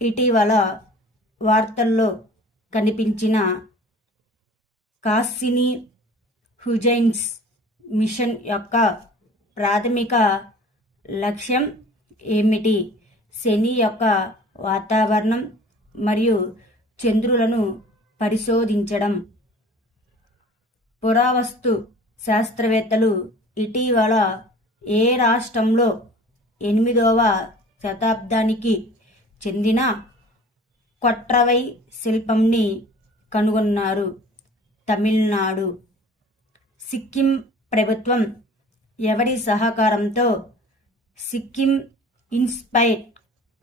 ఇటీవల వార్తల్లో కనిపించిన కాసినీ హ్యూజెన్స్ మిషన్ యొక్క ప్రాథమిక లక్ష్యం ఏమిటి? శని యొక్క వాతావరణం మరియు చంద్రులను పరిశోధించడం. పురావస్తు శాస్త్రవేత్తలు ఇటీవల ఏ రాష్ట్రంలో 8వ శతాబ్దానికి చెందిన కొట్రవై శిల్పంని కనుగొన్నారు? తమిళనాడు. సిక్కిం ప్రభుత్వం ఎవరి సహకారంతో సిక్కిం ఇన్స్పైర్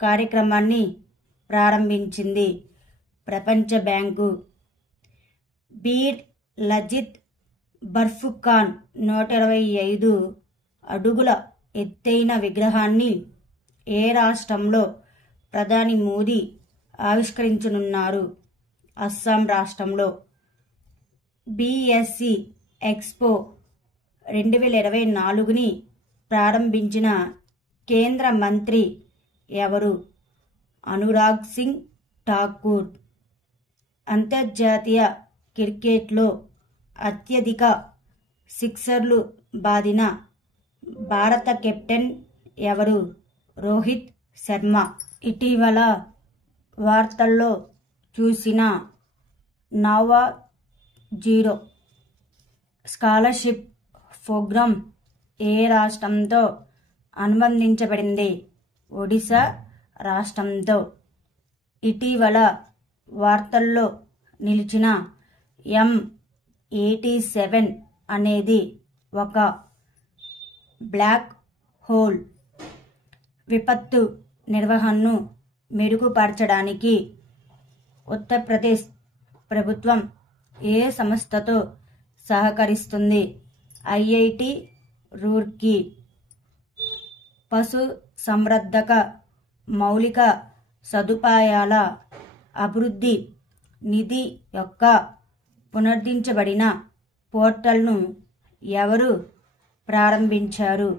కార్యక్రమాన్ని ప్రారంభించింది? ప్రపంచ బ్యాంకు. బీర్ లజిత్ బర్ఫుఖాన్ 125 అడుగుల ఎత్తైన విగ్రహాన్ని ఏ రాష్ట్రంలో ప్రధాని మోదీ ఆవిష్కరించనున్నారు? అస్సాం రాష్ట్రంలో. BSE ఎక్స్పో 2024ని ప్రారంభించిన కేంద్ర మంత్రి ఎవరు? అనురాగ్ సింగ్ ఠాకూర్. అంతర్జాతీయ క్రికెట్లో అత్యధిక సిక్సర్లు బాదిన భారత కెప్టెన్ ఎవరు? రోహిత్ శర్మ. ఇటీవల వార్తల్లో చూసిన నోవా జీరో స్కాలర్షిప్ ప్రోగ్రాం ఏ రాష్ట్రంతో అనుబంధించబడింది? ఒడిశా రాష్ట్రంతో. ఇటీవల వార్తల్లో నిలిచిన M87 అనేది ఒక బ్లాక్ హోల్. విపత్తు నిర్వహణను మెరుగుపరచడానికి ఉత్తరప్రదేశ్ ప్రభుత్వం ఏ సంస్థతో సహకరిస్తుంది? IIT రూర్కీ. పశు సంవర్ధక మౌలిక సదుపాయాల అభివృద్ధి నిధి యొక్క పునరుద్ధరించబడిన పోర్టల్ను ఎవరు ప్రారంభించారు?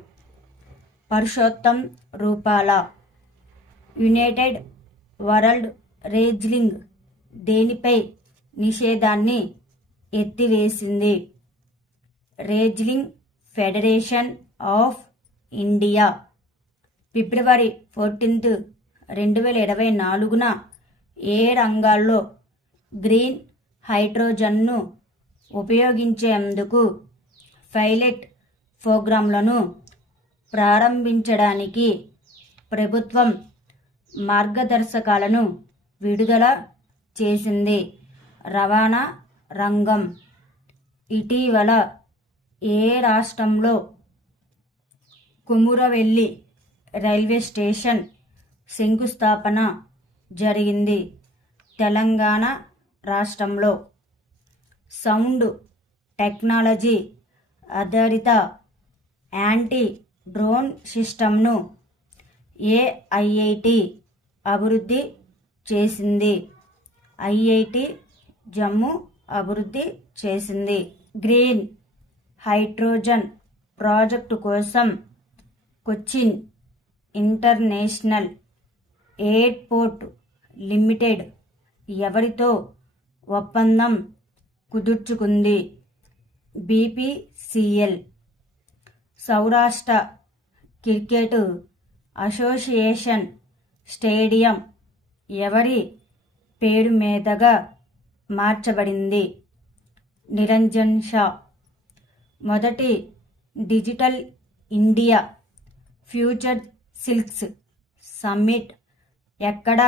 Purushottam Rupala. United World Wrestling దేనిపై నిషేధాన్ని ఎత్తివేసింది? Wrestling federation of India. ఫిబ్రవరి 14, 2024న ఏ రంగాల్లో గ్రీన్ హైడ్రోజన్ను ఉపయోగించేందుకు పైలట్ ప్రోగ్రాంలను ప్రారంభించడానికి ప్రభుత్వం మార్గదర్శకాలను విడుదల చేసింది? రవాణా రంగం. ఇటీవల ఏ రాష్ట్రంలో కొమురవెల్లి రైల్వే స్టేషన్ శంకుస్థాపన జరిగింది? తెలంగాణ రాష్ట్రంలో. సౌండ్ టెక్నాలజీ ఆధారిత యాంటీ డ్రోన్ సిస్టమ్ను ఏ IIT అభివృద్ధి చేసింది? IIT జమ్మూ అభివృద్ధి చేసింది. గ్రీన్ హైడ్రోజన్ ప్రాజెక్టు కోసం కొచ్చిన్ ఇంటర్నేషనల్ ఎయిర్పోర్ట్ లిమిటెడ్ ఎవరితో ఒప్పందం కుదుర్చుకుంది? BPCL. Saurashtra cricket association stadium ఎవరి పేరు మీదుగా మార్చబడింది? నిరంజన్ షా. మొదటి digital India future silks summit ఎక్కడ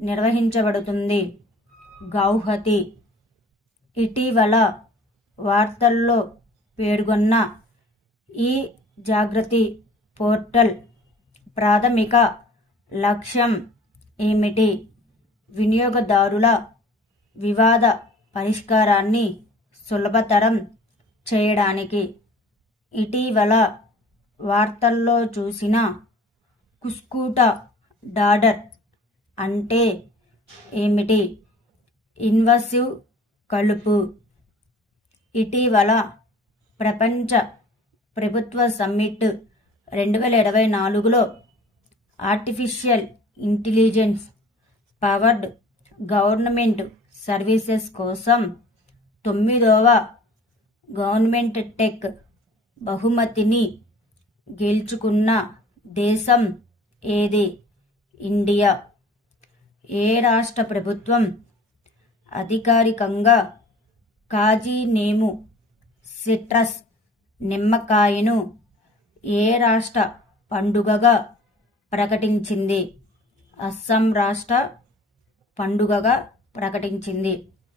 నిర్వహించబడుతుంది? గౌహతి. ఇటీవల వార్తల్లో పేర్కొన్న ఈ జాగృతి పోర్టల్ ప్రాథమిక లక్ష్యం ఏమిటి? వినియోగదారుల వివాద పరిష్కారాన్ని సులభతరం చేయడానికి. ఇటీవల వార్తల్లో చూసిన కుస్కుటా డాడర్ అంటే ఏమిటి? ఇన్వాసివ్ కలుపు. ఇటీవల ప్రపంచ ప్రభుత్వ సమ్మిట్ 2024లో artificial intelligence powered government services కోసం 9వ గవర్నమెంట్ టెక్ బహుమతిని గెలుచుకున్న దేశం ఏది? ఇండియా. ఏ రాష్ట్ర ప్రభుత్వం అధికారికంగా కాజీ నేము సిట్రస్ నిమ్మకాయను ఏ రాష్ట్ర పండుగగా ప్రకటించింది? అస్సాం రాష్ట్ర పండుగగా ప్రకటించింది.